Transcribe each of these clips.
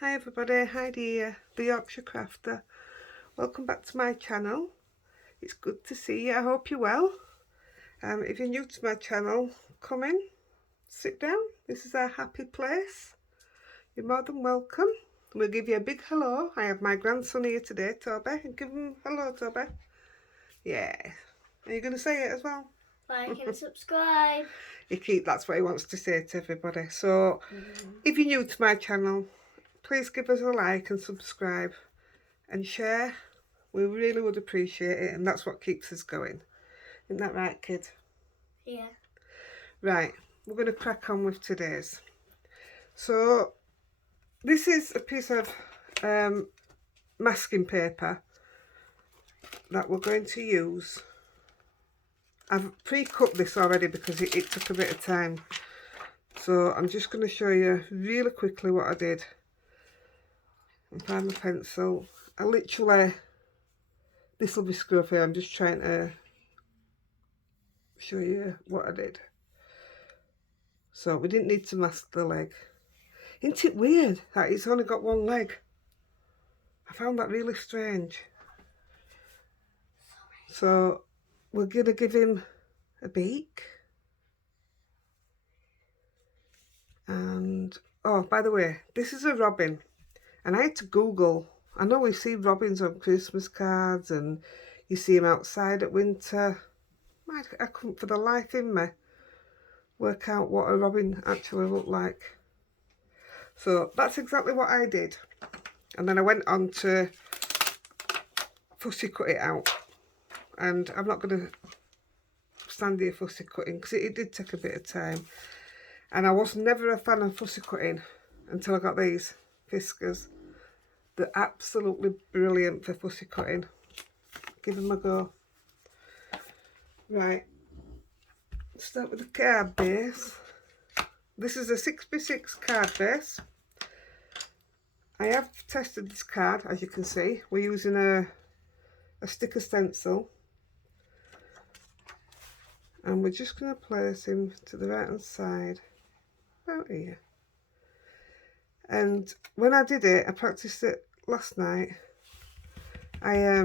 Hi everybody, Heidi here, the Yorkshire Crafter. Welcome back to my channel. It's good to see you. I hope you're well. If you're new to my channel, come in, sit down. This is our happy place. You're more than welcome. We'll give you a big hello. I have my grandson here today, Toby. And give him hello, Toby. Yeah. Are you going to say it as well? Like and subscribe. That's what he wants to say to everybody. So, if you're new to my channel, please give us a like and subscribe and share. We really would appreciate it, and that's what keeps us going. Isn't that right, kid? Yeah. Right, we're going to crack on with today's. So this is a piece of masking paper that we're going to use. I've pre-cut this already because it took a bit of time. So I'm just going to show you really quickly what I did. And find my pencil. I literally, this will be scruffy, I'm just trying to show you what I did. So we didn't need to mask the leg. Isn't it weird that it's only got one leg? I found that really strange. So we're going to give him a beak. And, oh, by the way, this is a robin. And I had to Google. I know we see robins on Christmas cards and you see them outside at winter. I couldn't for the life in me work out what a robin actually looked like. So that's exactly what I did. And then I went on to fussy cut it out. And I'm not going to stand here fussy cutting because it did take a bit of time. And I was never a fan of fussy cutting until I got these Fiskars. They're absolutely brilliant for fussy cutting. Give them a go. Right, start with the card base. This is a 6x6 card base. I have tested this card, as you can see. We're using a sticker stencil. And we're just going to place him to the right hand side, about here. And when I did it, I practiced it last night. I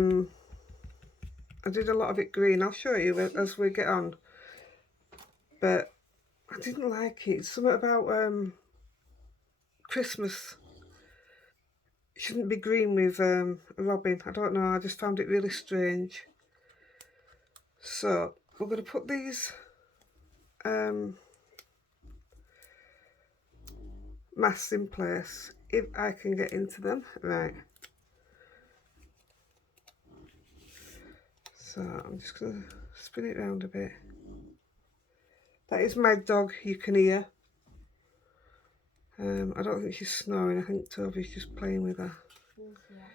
did a lot of it green. I'll show you as we get on. But I didn't like it. It's something about Christmas shouldn't be green with a robin. I don't know. I just found it really strange. So we're going to put these masks in place if I can get into them. Right. So I'm just going to spin it round a bit. That is my dog, you can hear. I don't think she's snoring. I think Toby's just playing with her. Yeah.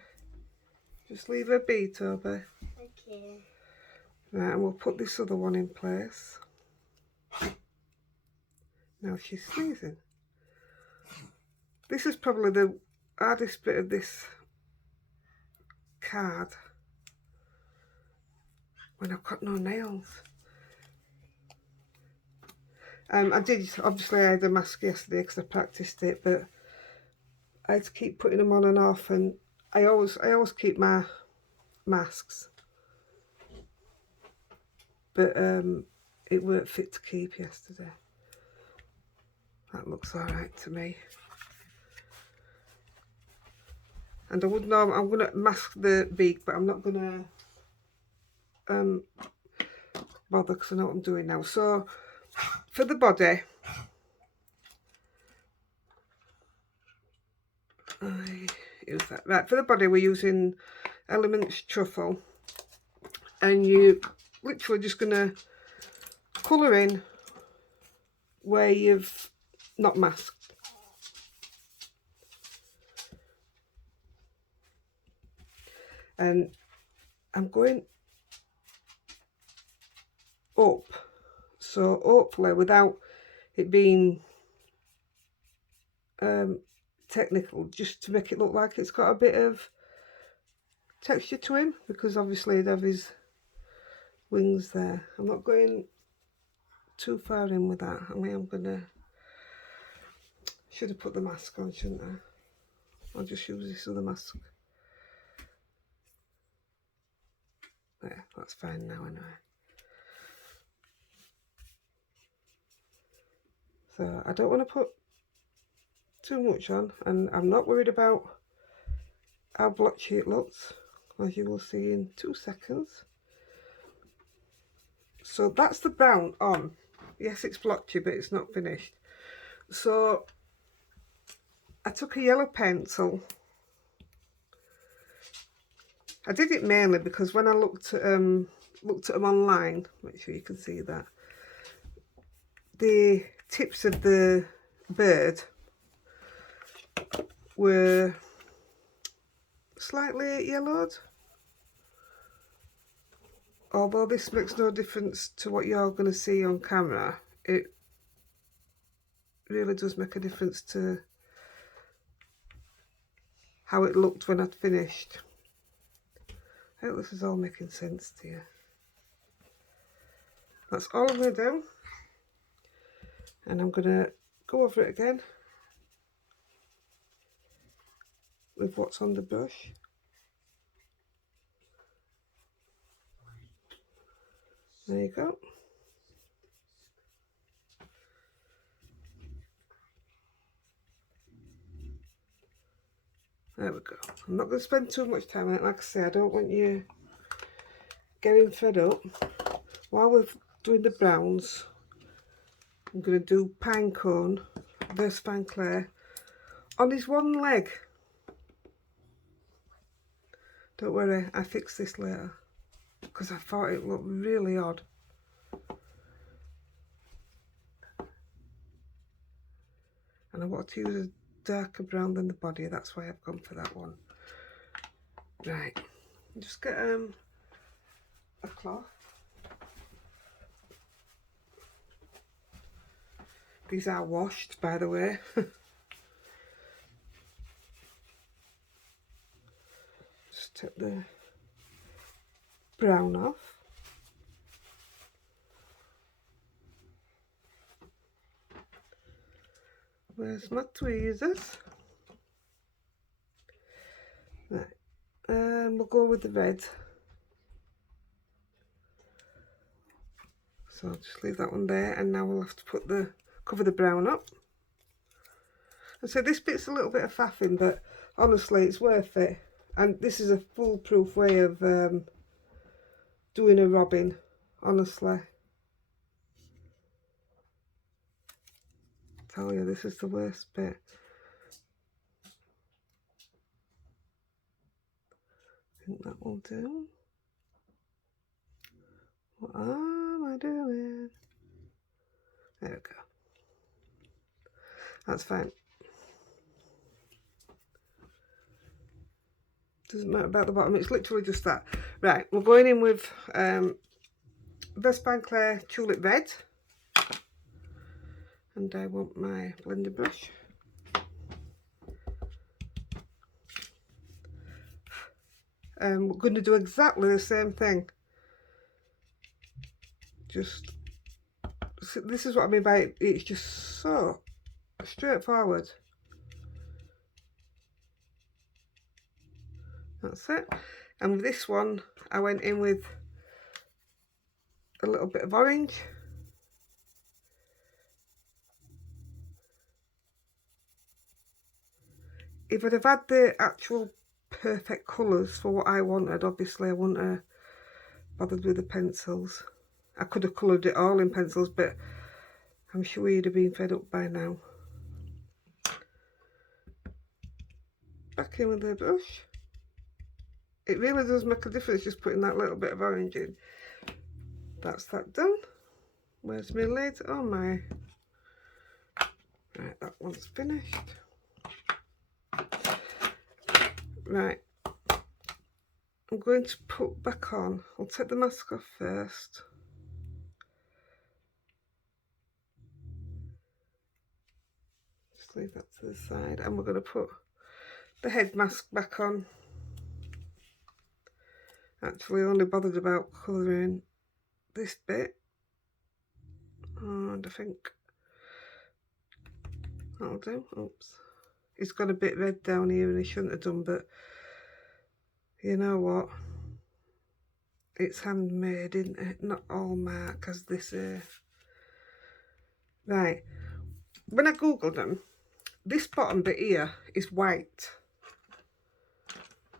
Just leave her be, Toby. Okay. Right, and we'll put this other one in place. Now she's sneezing. This is probably the hardest bit of this card when I've got no nails. Obviously I had a mask yesterday because I practiced it, but I had to keep putting them on and off, and I always keep my masks. But it weren't fit to keep yesterday. That looks alright to me. And I would know I'm going to mask the beak, but I'm not going to bother because I know what I'm doing now. So for the body, I use that. Right, for the body we're using Elements Truffle, and you literally just going to colour in where you've not masked. And I'm going up, so hopefully without it being technical, just to make it look like it's got a bit of texture to him, because obviously he'd have his wings there. I'm not going too far in with that. I mean, should have put the mask on, shouldn't I? I'll just use this other mask. There, that's fine now anyway. So I don't want to put too much on, and I'm not worried about how blotchy it looks, as you will see in 2 seconds. So that's the brown on. Yes, it's blotchy, but it's not finished. So I took a yellow pencil. I did it mainly because when I looked at them online, make sure you can see that, the tips of the bird were slightly yellowed. Although this makes no difference to what you're going to see on camera, it really does make a difference to how it looked when I'd finished. I hope this is all making sense to you. That's all I'm going to do. And I'm going to go over it again with what's on the brush. There you go. There we go. I'm not going to spend too much time on it. Like I say, I don't want you getting fed up. While we're doing the browns, I'm going to do pine cone, verse fine clay, on his one leg. Don't worry, I fix this later, because I thought it looked really odd. And I want to use a darker brown than the body, that's why I've gone for that one. Right, just get a cloth. These are washed, by the way. Just take the brown off. Where's my tweezers? Right, we'll go with the red. So I'll just leave that one there, and now we'll have to put cover the brown up. And so this bit's a little bit of faffing, but honestly it's worth it. And this is a foolproof way of doing a robin, honestly. I tell you, this is the worst bit. I think that will do. What am I doing? There we go. That's fine. Doesn't matter about the bottom, it's literally just that. Right, we're going in with Vespine Clay Tulip Red. And I want my blender brush. We're going to do exactly the same thing. Just, this is what I mean by it, it's just so straightforward. That's it. And with this one, I went in with a little bit of orange. If I'd have had the actual perfect colours for what I wanted, obviously I wouldn't have bothered with the pencils. I could have coloured it all in pencils, but I'm sure you'd have been fed up by now. Back in with the brush. It really does make a difference just putting that little bit of orange in. That's that done. Where's my lid? Oh my. Right, that one's finished. Right, I'm going to put back on. I'll take the mask off first. Just leave that to the side, and we're going to put the head mask back on. Actually, only bothered about colouring this bit, and I think that'll do. Oops, he's got a bit red down here and he shouldn't have done, but you know what? It's handmade, isn't it? Not all mark, as they say. Right. When I googled them, this bottom bit here is white.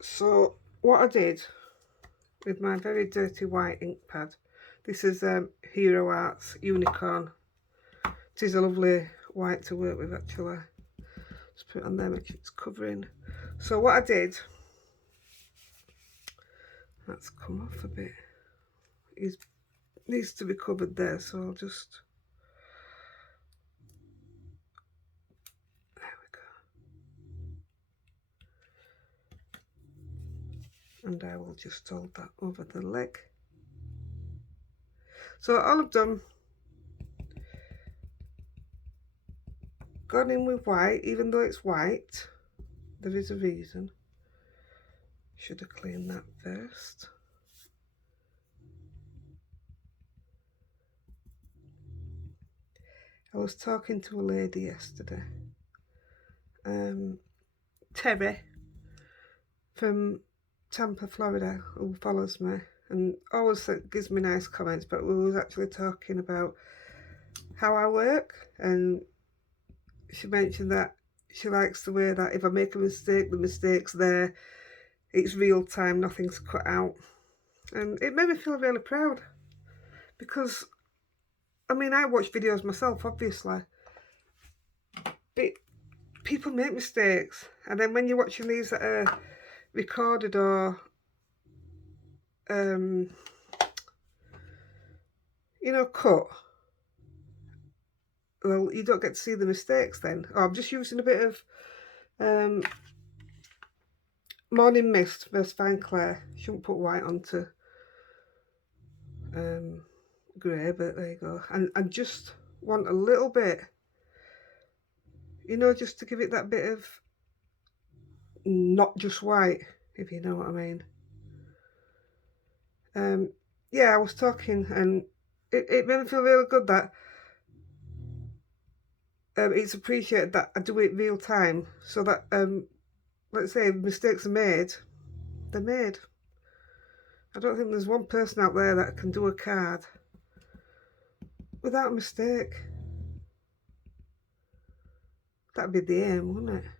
So what I did with my very dirty white ink pad, this is Hero Arts Unicorn. It is a lovely white to work with, actually. Just put it on there, make sure it's covering. So what I did, that's come off a bit. It needs to be covered there, so I'll just, there we go. And I will just hold that over the leg. So all I've done, gone in with white, even though it's white, there is a reason. Should have cleaned that first. I was talking to a lady yesterday, Terry from Tampa, Florida, who follows me and always gives me nice comments, but we was actually talking about how I work, and she mentioned that she likes the way that if I make a mistake, the mistake's there, it's real time, nothing's cut out. And it made me feel really proud, because I mean, I watch videos myself, obviously, but people make mistakes, and then when you're watching these that are recorded or you know, cut, well, you don't get to see the mistakes then. Oh, I'm just using a bit of Morning Mist versus Fine Clay. Shouldn't put white onto grey, but there you go. And I just want a little bit, you know, just to give it that bit of not just white, if you know what I mean. Yeah, I was talking, and it made me feel really good that it's appreciated that I do it real time, so that let's say mistakes are made, they're made. I don't think there's one person out there that can do a card without a mistake. That'd be the aim, wouldn't it?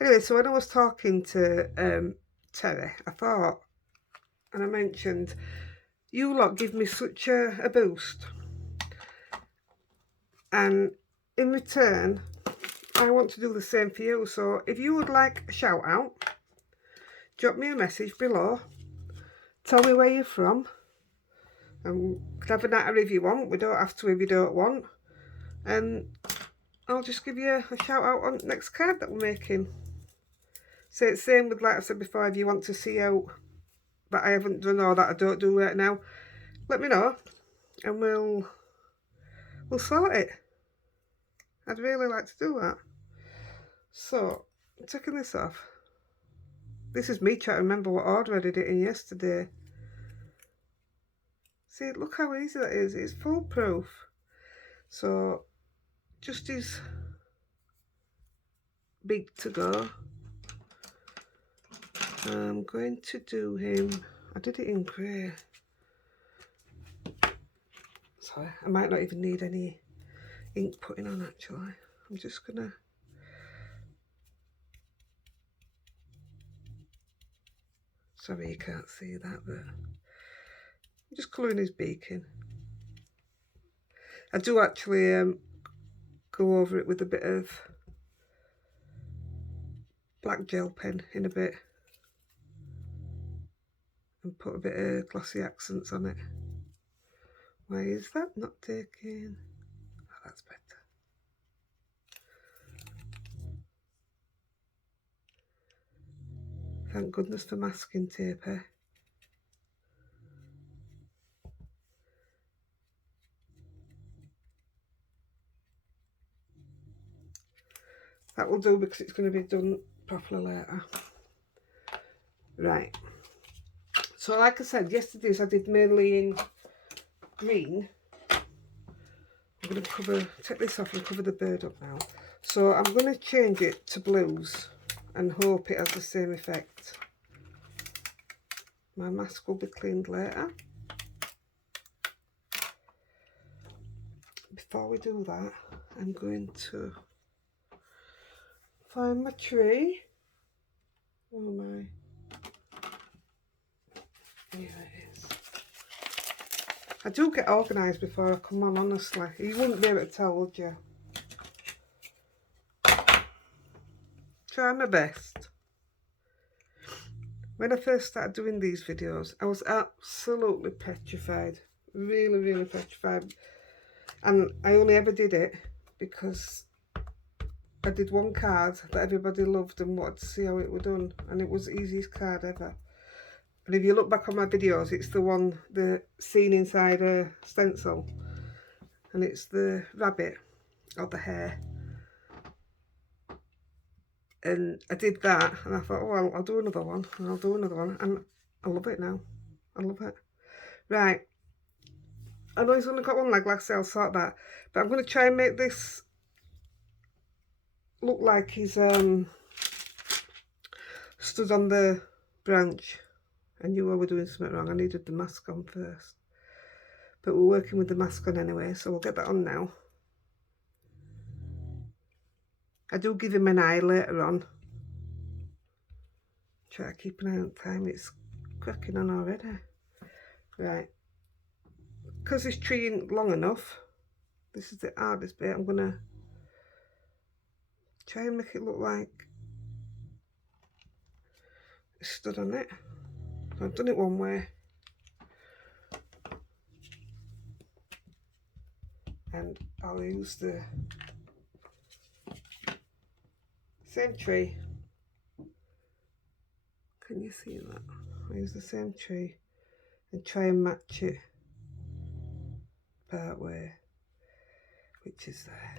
Anyway, so when I was talking to Terry, I thought, and I mentioned, you lot give me such a boost, and in return I want to do the same for you. So if you would like a shout out, drop me a message below, tell me where you're from, and could have a night if you want. We don't have to if you don't want, and I'll just give you a shout out on the next card that we're making. So it's same with, like I said before, if you want to see out that I haven't done or that I don't do right now, let me know and we'll sort it. I'd really like to do that. So, taking this off. This is me trying to remember what order I did it in yesterday. See, look how easy that is. It's foolproof. So, just his big to go. I'm going to do him. I did it in grey. Sorry, I might not even need any ink putting on actually. I'm just gonna. Sorry you can't see that, but I'm just colouring his beak in. I do actually go over it with a bit of black gel pen in a bit and put a bit of glossy accents on it. Why is that not taking? Oh, that's better. Thank goodness for masking tape, eh? That will do because it's going to be done properly later. Right. So like I said, yesterday's I did mainly in green. I'm going to take this off and cover the bird up now. So I'm going to change it to blues and hope it has the same effect. My mask will be cleaned later. Before we do that, I'm going to find my tree. Oh my. Here it is. I do get organised before I come on, honestly. You wouldn't be able to tell, would you? Try my best. When I first started doing these videos, I was absolutely petrified. Really, really petrified. And I only ever did it because I did one card that everybody loved and wanted to see how it was done. And it was the easiest card ever. And if you look back on my videos, it's the one, the scene inside a stencil. And it's the rabbit or the hare. And I did that and I thought, oh, I'll do another one and I'll do another one. And I love it now. I love it. Right. I know he's only got one leg, like I say, I'll sort that. But I'm going to try and make this look like he's stood on the branch. I knew I was doing something wrong. I needed the mask on first. But we're working with the mask on anyway, so we'll get that on now. I do give him an eye later on. Try to keep an eye on time. It's cracking on already. Right. Because this tree isn't long enough, this is the hardest bit. I'm going to try and make it look like it's stood on it. I've done it one way. And I'll use the same tree. Can you see that? I'll use the same tree and try and match it part way, which is there.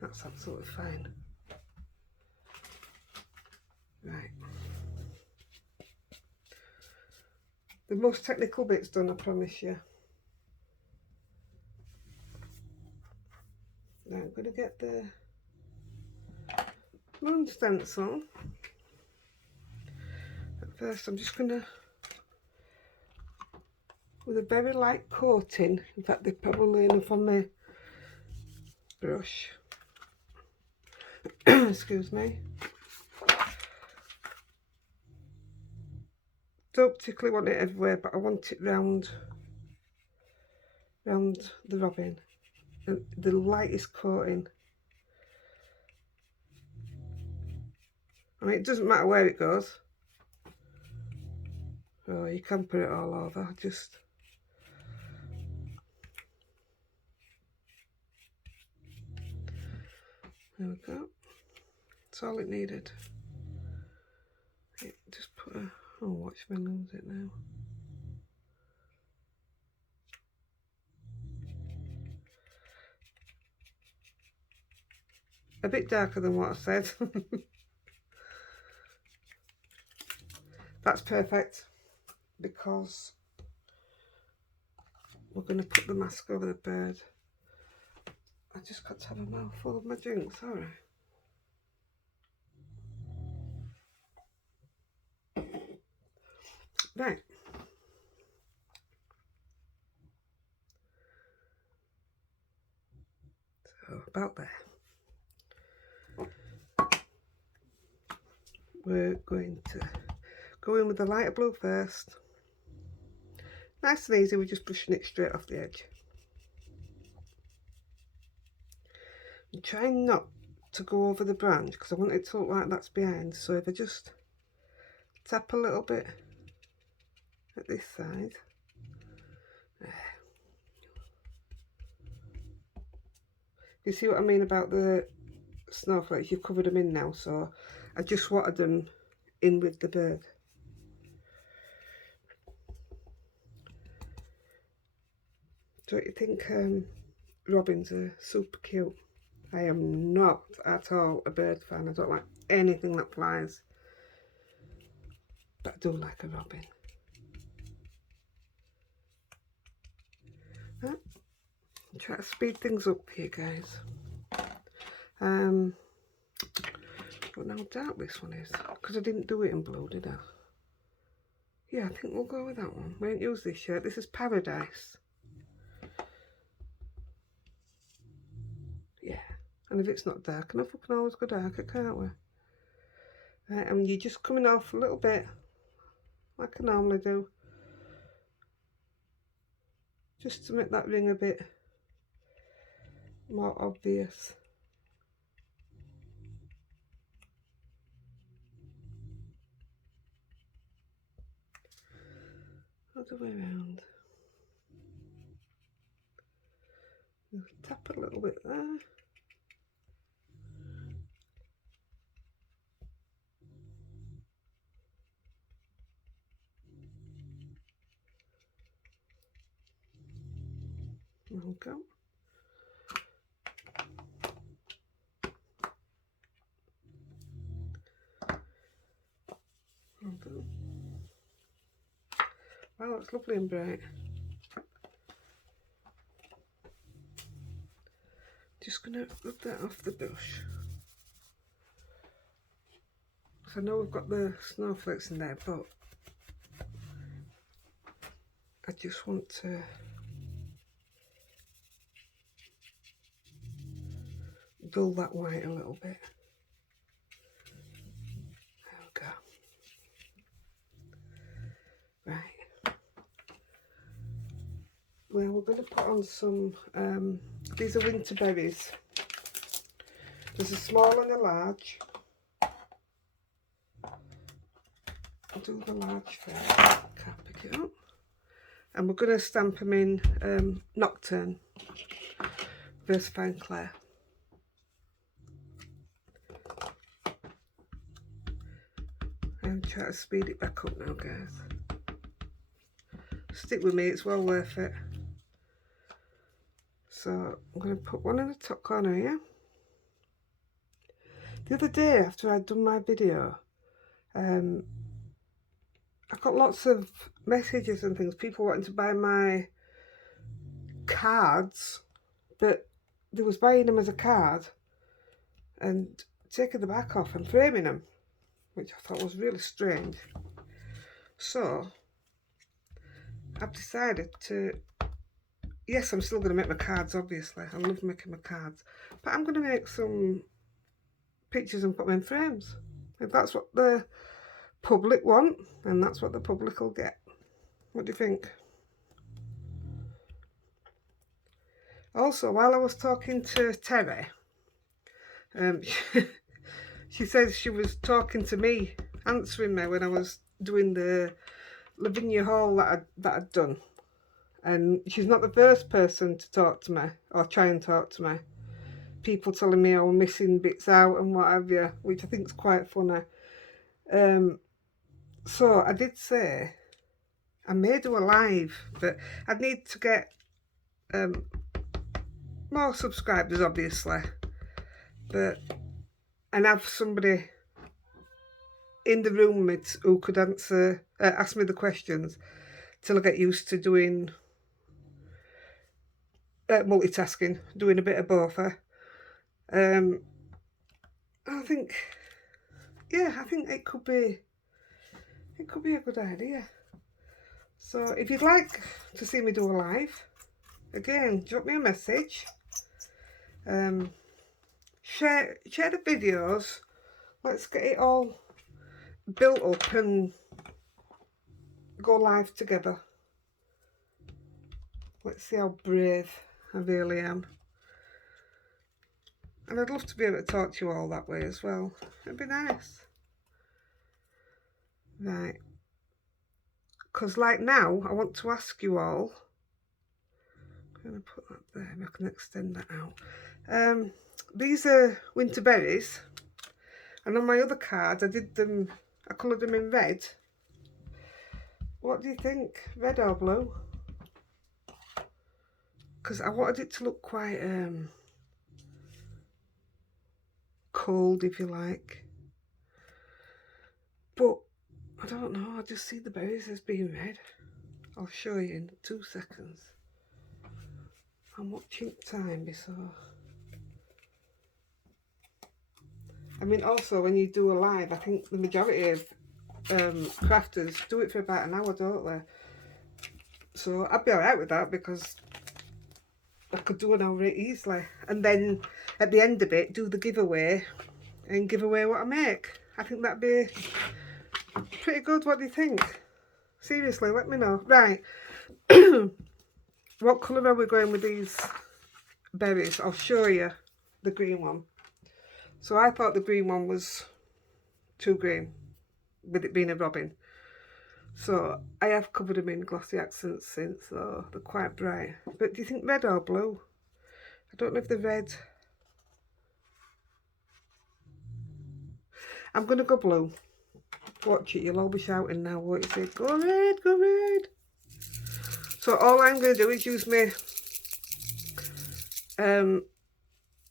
That's absolutely fine. Right. The most technical bit's done, I promise you. Now I'm going to get the moon stencil. At first I'm just going to, with a very light coating, in fact they're probably enough on my brush. Excuse me. Don't particularly want it everywhere, but I want it round the robin. And the lightest coating. I mean, it doesn't matter where it goes. Oh, you can put it all over. Just there we go. That's all it needed. Just put a, oh, watch me lose it now. A bit darker than what I said. That's perfect because we're going to put the mask over the bird. I just got to have a mouthful of my drink, sorry. Right. So about there. We're going to go in with the lighter blue first. Nice and easy, we're just brushing it straight off the edge. And try not to go over the branch because I want it to look like that's behind. So if I just tap a little bit at this side. There. You see what I mean about the snowflakes? You've covered them in now, so I just wanted them in with the bird. Don't you think robins are super cute? I am not at all a bird fan. I don't like anything that flies. But I do like a robin. Try to speed things up for you guys. But now how dark this one is, because I didn't do it in blue, did I? Yeah, I think we'll go with that one. We won't use this yet. This is Paradise. Yeah, and if it's not dark enough, we can always go darker, can't we? Right, and you're just coming off a little bit, like I normally do, just to make that ring a bit more obvious. Other way around. Tap a little bit there. There we go. Wow, it's lovely and bright. Just gonna rub that off the brush. So I know we've got the snowflakes in there, but I just want to dull that white a little bit. There we go. Right. Well, we're going to put on some, these are winter berries. There's a small and a large. I'll do the large first. Can't pick it up. And we're going to stamp them in Nocturne, Versafine Clair. And try to speed it back up now, guys. Stick with me, it's well worth it. So I'm going to put one in the top corner here. The other day, after I'd done my video, I got lots of messages and things, people wanting to buy my cards, but they was buying them as a card and taking the back off and framing them, which I thought was really strange. So I've decided to, yes, I'm still going to make my cards, obviously. I love making my cards, but I'm going to make some pictures and put them in frames. If that's what the public want, and that's what the public will get. What do you think? Also, while I was talking to Terry, she said she was talking to me, answering me when I was doing the Lavinia haul that I'd done. And she's not the first person to talk to me, or try and talk to me. People telling me I'm missing bits out and what have you, which I think is quite funny. So I did say I may do a live, but I'd need to get more subscribers, obviously, but and have somebody in the room who could answer, ask me the questions till I get used to doing multitasking, doing a bit of both. I think, yeah, I think it could be a good idea. So if you'd like to see me do a live, again, drop me a message. Share the videos. Let's get it all built up and go live together. Let's see how brave I really am. And I'd love to be able to talk to you all that way as well. It'd be nice. Right. Because like now, I want to ask you all. I'm going to put that there. I can extend that out. These are winter berries. And on my other card, I coloured them in red. What do you think? Red or blue? Because I wanted it to look quite cold, if you like. But I don't know, I just see the berries as being red. I'll show you in 2 seconds. how much ink time before. I mean, also when you do a live, I think the majority of crafters do it for about an hour, don't they? So I'd be alright with that because I could do an hour easily, and then at the end of it do the giveaway and give away what I make. I think that'd be pretty good. What do you think? Seriously, let me know. Right. What colour are we going with these berries? I'll show you the green one. So I thought the green one was too green, with it being a robin. So I have covered them in glossy accents since, so they're quite bright. But do you think red or blue? I don't know if the red. I'm going to go blue. Watch it, you'll all be shouting now, won't you? Say, go red, go red. So all I'm going to do is use my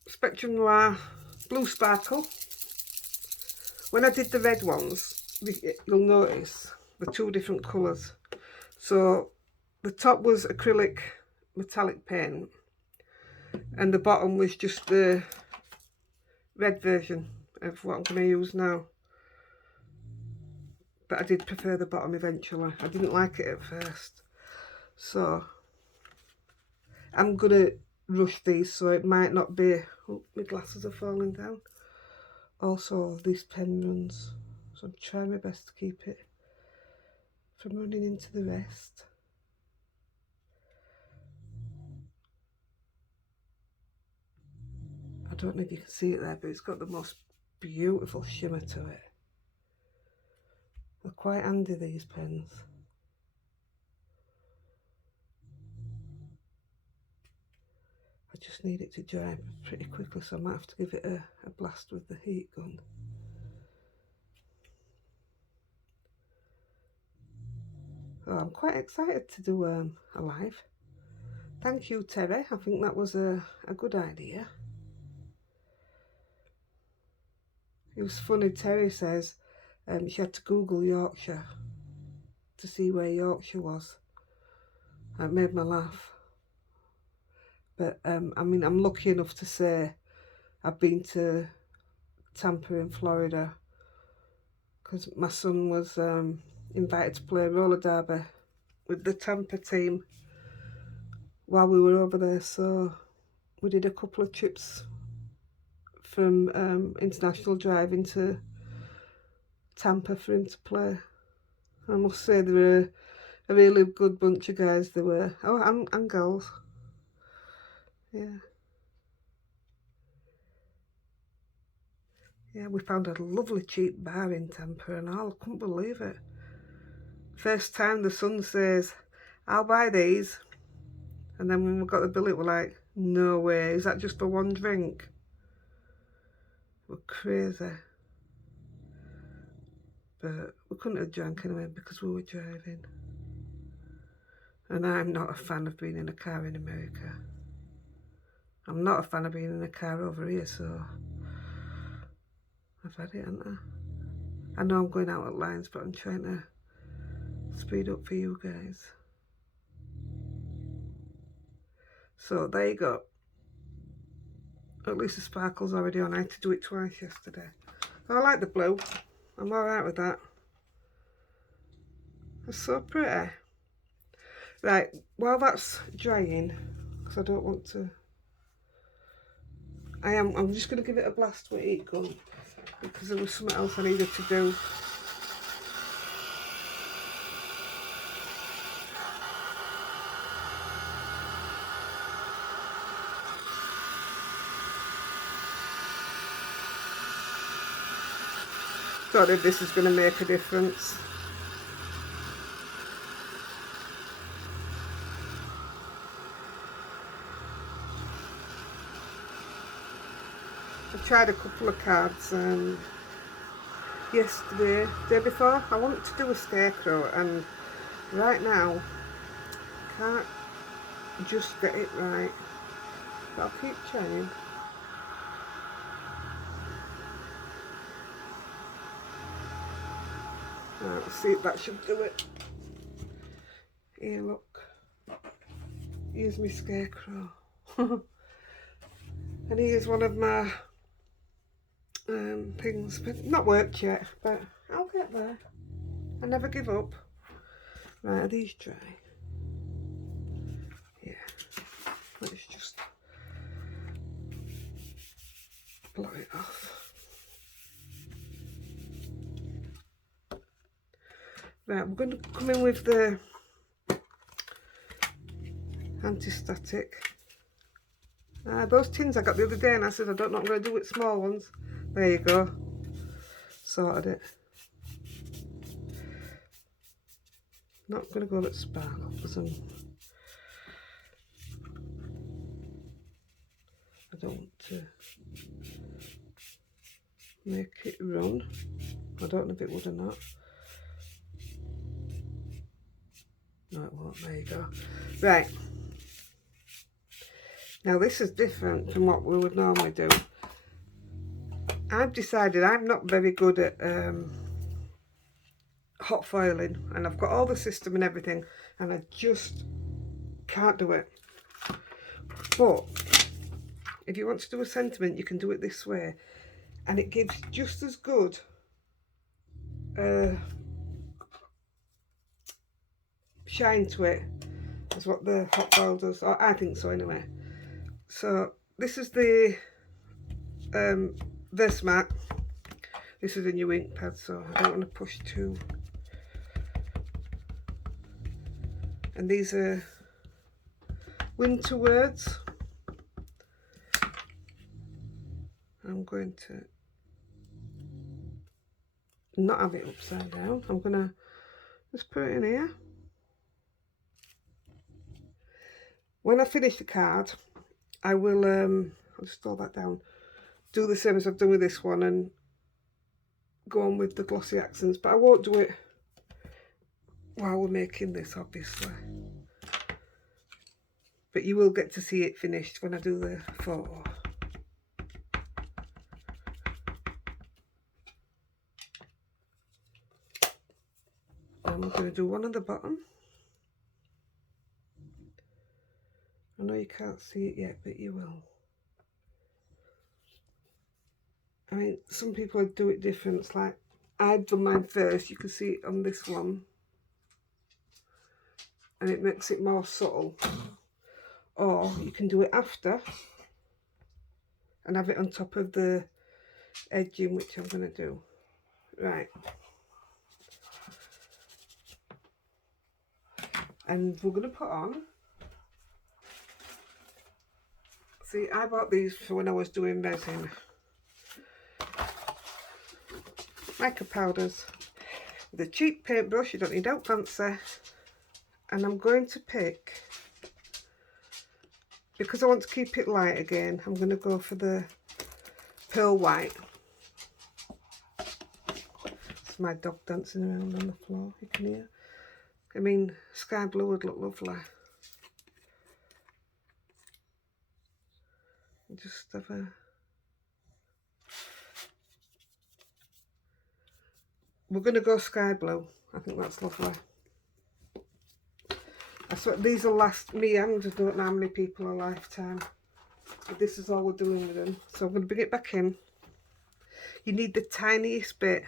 Spectrum Noir Blue Sparkle. When I did the red ones, you'll notice the two different colours. So the top was acrylic metallic paint and the bottom was just the red version of what I'm going to use now. But I did prefer the bottom eventually. I didn't like it at first. So I'm going to rush these, so it might not be... Oh, my glasses are falling down. Also, this pen runs, so I'm trying my best to keep it from running into the rest. I don't know if you can see it there, but it's got the most beautiful shimmer to it. They're quite handy, these pens. I just need it to dry pretty quickly, so I might have to give it a blast with the heat gun. Oh, I'm quite excited to do a live. Thank you, Terry. I think that was a good idea. It was funny, Terry says she had to Google Yorkshire to see where Yorkshire was. It made me laugh. But I mean, I'm lucky enough to say I've been to Tampa in Florida because my son was invited to play roller derby with the Tampa team while we were over there. So we did a couple of trips from International Drive into Tampa for him to play. I must say they were a really good bunch of guys, they were. Oh, and girls. Yeah. Yeah, we found a lovely cheap bar in Tampa and all. I couldn't believe it. First time the son says, I'll buy these. And then when we got the bill, it were like, no way, is that just for one drink? We're crazy. But we couldn't have drank anyway because we were driving. And I'm not a fan of being in a car in America. I'm not a fan of being in a car over here, so I've had it, haven't I? I know I'm going out at lines, but I'm trying to speed up for you guys. So there you go. At least the sparkle's already on. I had to do it twice yesterday. I like the blue. I'm alright with that. It's so pretty. Right, while that's drying, because I don't want to... I'm just going to give it a blast with heat gun because there was something else I needed to do. Don't know if this is going to make a difference. I tried a couple of cards yesterday, day before. I wanted to do a scarecrow and right now I can't just get it right, but I'll keep trying. Right, let's see if that should do it. Here, look. Here's my scarecrow. And here's one of my things, but not worked yet, but I'll get there. I never give up. Right, are these dry? Yeah. Let's just blow it off. Right, we're going to come in with the anti-static. Those tins I got the other day, and I said I don't know what I'm going to do with small ones. There you go. Sorted it. Not going to go with sparkle because I don't want to make it run. I don't know if it would or not. No, it won't. There you go. Right. Now this is different from what we would normally do. I've decided I'm not very good at hot foiling, and I've got all the system and everything, and I just can't do it. But if you want to do a sentiment, you can do it this way, and it gives just as good shine to it as what the hot foil does, or I think so anyway. So this is the Versmack. This is a new ink pad, so I don't want to push too. And these are winter words. I'm going to not have it upside down. I'm going to just put it in here. When I finish the card, I will, I'll just throw that down, do the same as I've done with this one and go on with the glossy accents, but I won't do it while we're making this, obviously. But you will get to see it finished when I do the photo. And we're going to do one on the bottom. I know you can't see it yet, but you will. I mean, some people do it different. It's like, I've done mine first. You can see it on this one. And it makes it more subtle. Or you can do it after and have it on top of the edging, which I'm going to do. Right. And we're going to put on, see, I bought these for when I was doing resin. Mica powders. The cheap paintbrush, you don't need out fancy. And I'm going to pick, because I want to keep it light again, I'm going to go for the pearl white. It's my dog dancing around on the floor, you can hear. I mean, sky blue would look lovely. Just have a... We're going to go sky blue. I think that's lovely. I swear these will last me and I don't know how many people a lifetime. But this is all we're doing with them. So I'm going to bring it back in. You need the tiniest bit.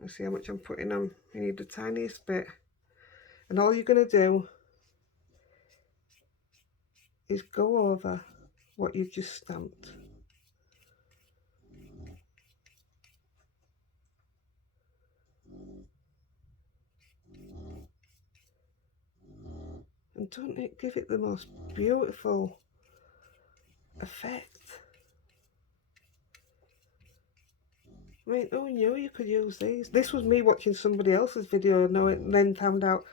Let's see how much I'm putting on. You need the tiniest bit. And all you're going to do is go over what you've just stamped. And don't it give it the most beautiful effect? I mean, who knew you could use these? This was me watching somebody else's video and then found out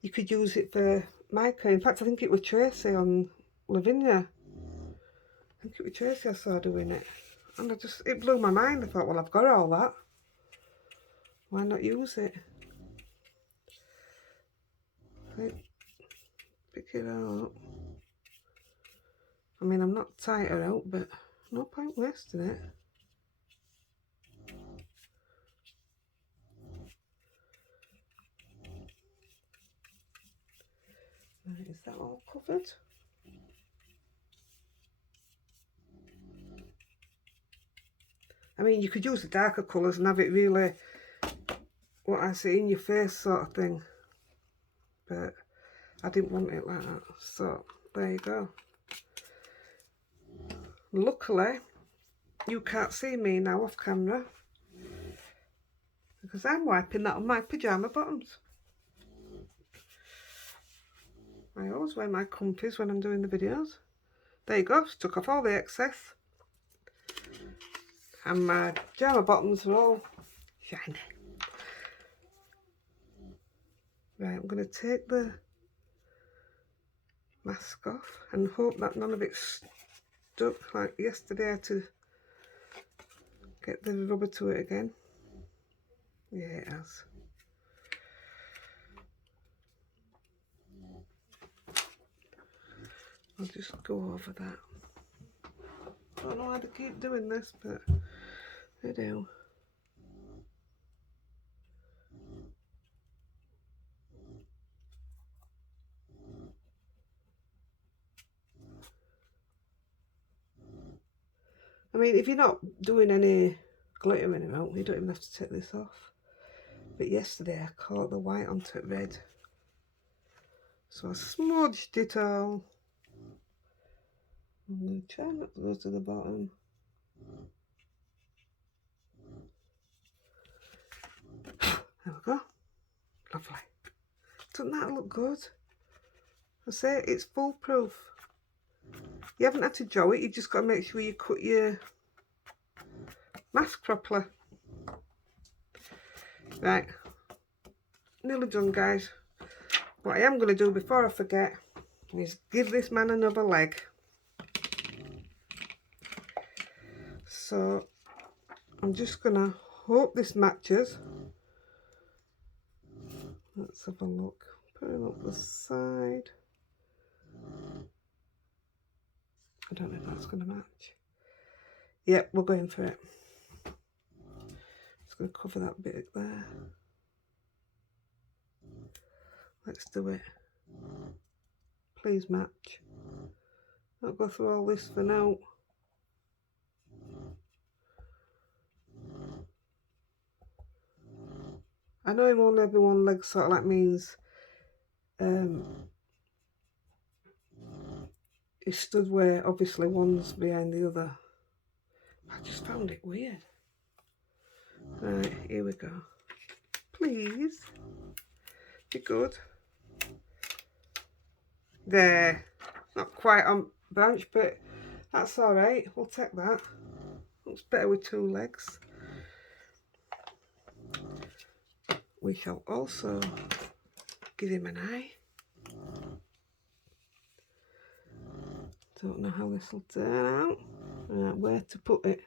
you could use it for mica. In fact, I think it was Tracy on Lavinia. I think it was Tracy I saw doing it. And it blew my mind. I thought, well, I've got all that. Why not use it? Pick it up. I mean, I'm not tighter out, but no point wasting it. Right, is that all covered? I mean, you could use the darker colours and have it really, what I say, in your face sort of thing. But I didn't want it like that. So, there you go. Luckily, you can't see me now off camera. Because I'm wiping that on my pyjama bottoms. I always wear my comfies when I'm doing the videos. There you go, took off all the excess. And my pyjama bottoms are all shiny. Right, I'm going to take the mask off and hope that none of it's stuck like yesterday. I had to get the rubber to it again. Yeah, it has. I'll just go over that. I don't know how to keep doing this, but I do. I mean, if you're not doing any glittering out, you don't even have to take this off. But yesterday I caught the white onto red. So I smudged it all. I'm going to try not to go to the bottom. There we go. Lovely. Doesn't that look good? I say it's foolproof. You haven't had to draw it, you just got to make sure you cut your mask properly. Right, nearly done, guys. What I am going to do before I forget is give this man another leg. So I'm just going to hope this matches. Let's have a look. Put him up the side. I don't know if that's going to match. Yep, we're going for it. Just going to cover that bit there. Let's do it. Please match. I'll go through all this for now. I know him only having one leg sort of like means he stood where obviously one's behind the other. I just found it weird. Right, here we go. Please be good. There, not quite on branch, but that's all right. We'll take that. Looks better with two legs. We shall also give him an eye. Don't know how this will turn out. Right, where to put it?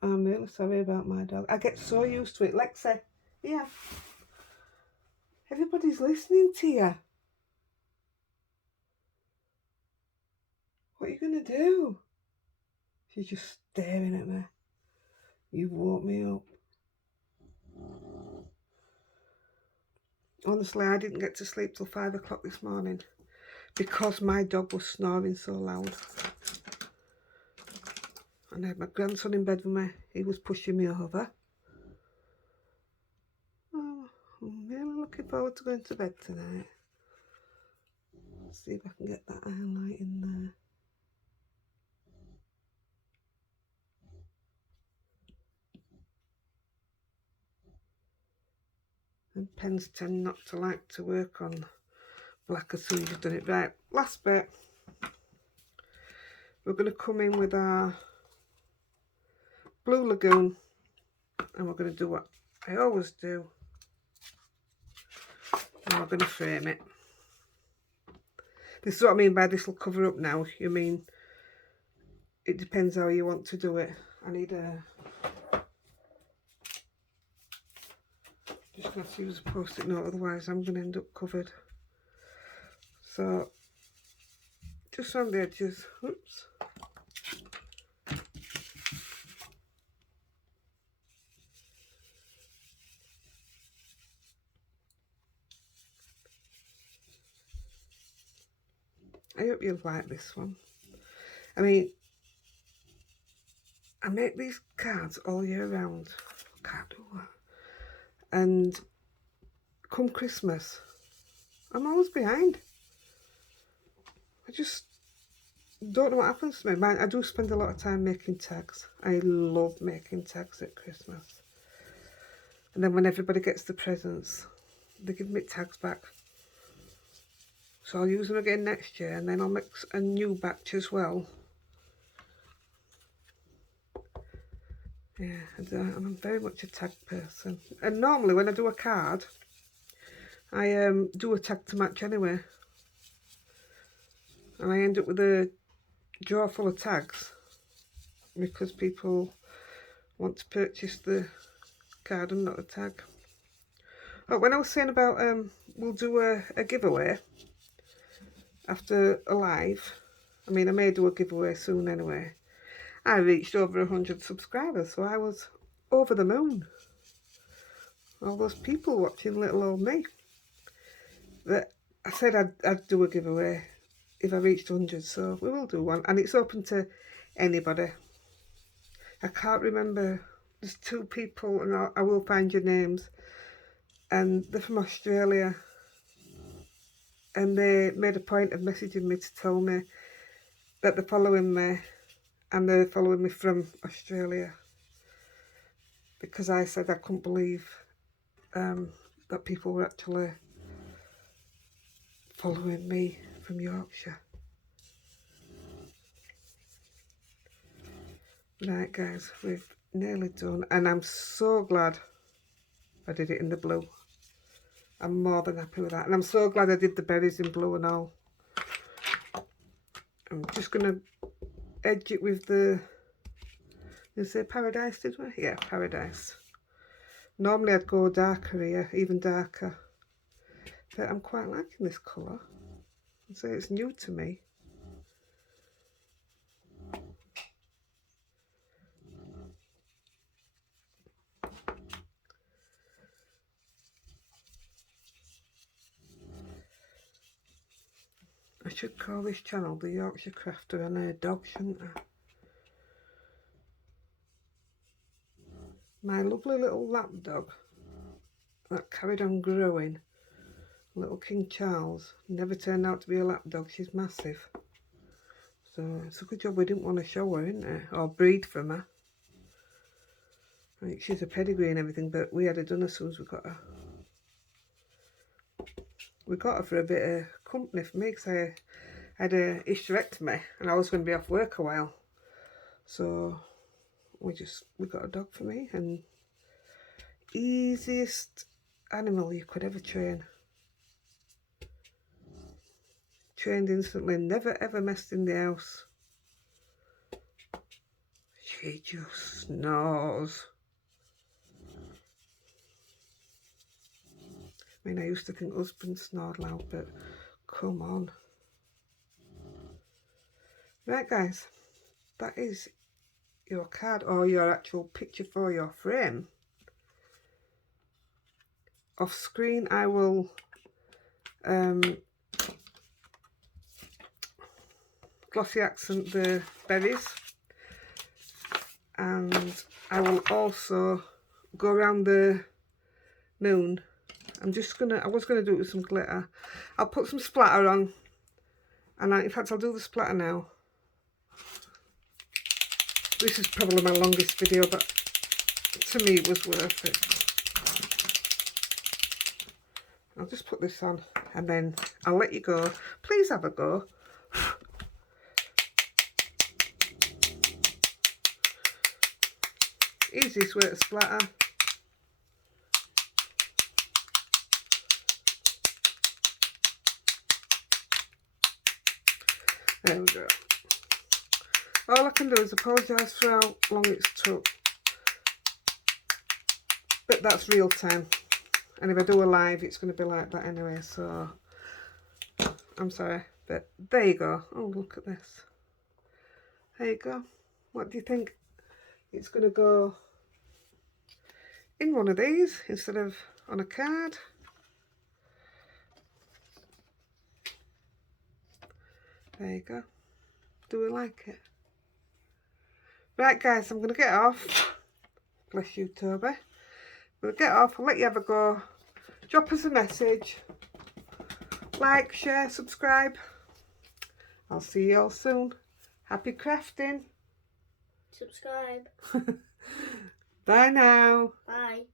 I'm really sorry about my dog. I get so used to it. Lexi, yeah. Everybody's listening to you. What are you going to do? She's just staring at me. You've woke me up. Honestly, I didn't get to sleep till 5 o'clock this morning because my dog was snoring so loud. And I had my grandson in bed with me. He was pushing me over. Oh, I'm really looking forward to going to bed tonight. Let's see if I can get that highlight in there. And pens tend not to like to work on black as soon as you've done it. Right, last bit. We're going to come in with our Blue Lagoon and we're going to do what I always do. And we're going to frame it. This is what I mean by this will cover up now. You mean, it depends how you want to do it. I need a... Just going to use a post-it note, otherwise I'm going to end up covered. So, just on the edges. Oops. hope you'll like this one. I mean, I make these cards all year round. Can't do that. And come Christmas, I'm always behind. I just don't know what happens to me. I do spend a lot of time making tags. I love making tags at Christmas. And then when everybody gets the presents, they give me tags back. So I'll use them again next year, and then I'll mix a new batch as well. Yeah, and I'm very much a tag person. And normally when I do a card, I do a tag to match anyway. And I end up with a drawer full of tags because people want to purchase the card and not a tag. Oh, when I was saying about we'll do a giveaway after a live, I mean I may do a giveaway soon anyway. I reached over 100 subscribers, so I was over the moon. All those people watching little old me. That I said I'd do a giveaway if I reached 100, so we will do one, and it's open to anybody. I can't remember. There's 2 people, and I will find your names, and they're from Australia, and they made a point of messaging me to tell me that they're following me, and they're following me from Australia, because I said I couldn't believe that people were actually following me from Yorkshire. Right guys, we've nearly done, and I'm so glad I did it in the blue. I'm more than happy with that, and I'm so glad I did the berries in blue and all. I'm just going to edge it with the, you say paradise, did we? Yeah, paradise. Normally I'd go darker here, even darker, but I'm quite liking this colour. So it's new to me. I should call this channel the Yorkshire Crafter and her dog, shouldn't I? My lovely little lap dog that carried on growing, little King Charles, never turned out to be a lap dog. She's massive. So it's a good job we didn't want to show her, isn't it? Or breed from her. I think she's a pedigree and everything, but we had her done as soon as we got her. We got her for a bit of company for me, because I had a hysterectomy and I was going to be off work a while. So we got a dog for me, and easiest animal you could ever train. Trained instantly, never ever messed in the house. She just snores. I mean, I used to think husbands snored loud, but come on. Right guys, that is your card, or your actual picture for your frame. Off screen I will glossy accent the berries, and I will also go around the moon. I was gonna do it with some glitter. I'll put some splatter on, and in fact I'll do the splatter now. This is probably my longest video, but to me it was worth it. I'll just put this on and then I'll let you go. Please have a go. Easiest way to splatter. There we go. All I can do is apologise for how long it's took. But that's real time. And if I do a live, it's going to be like that anyway, so I'm sorry. But there you go. Oh, look at this. There you go. What do you think? It's going to go in one of these instead of on a card. There you go. Do we like it? Right, guys, I'm going to get off. Bless you, Toby. We'll get off. I'll let you have a go. Drop us a message. Like, share, subscribe. I'll see you all soon. Happy crafting. Subscribe. Bye now. Bye.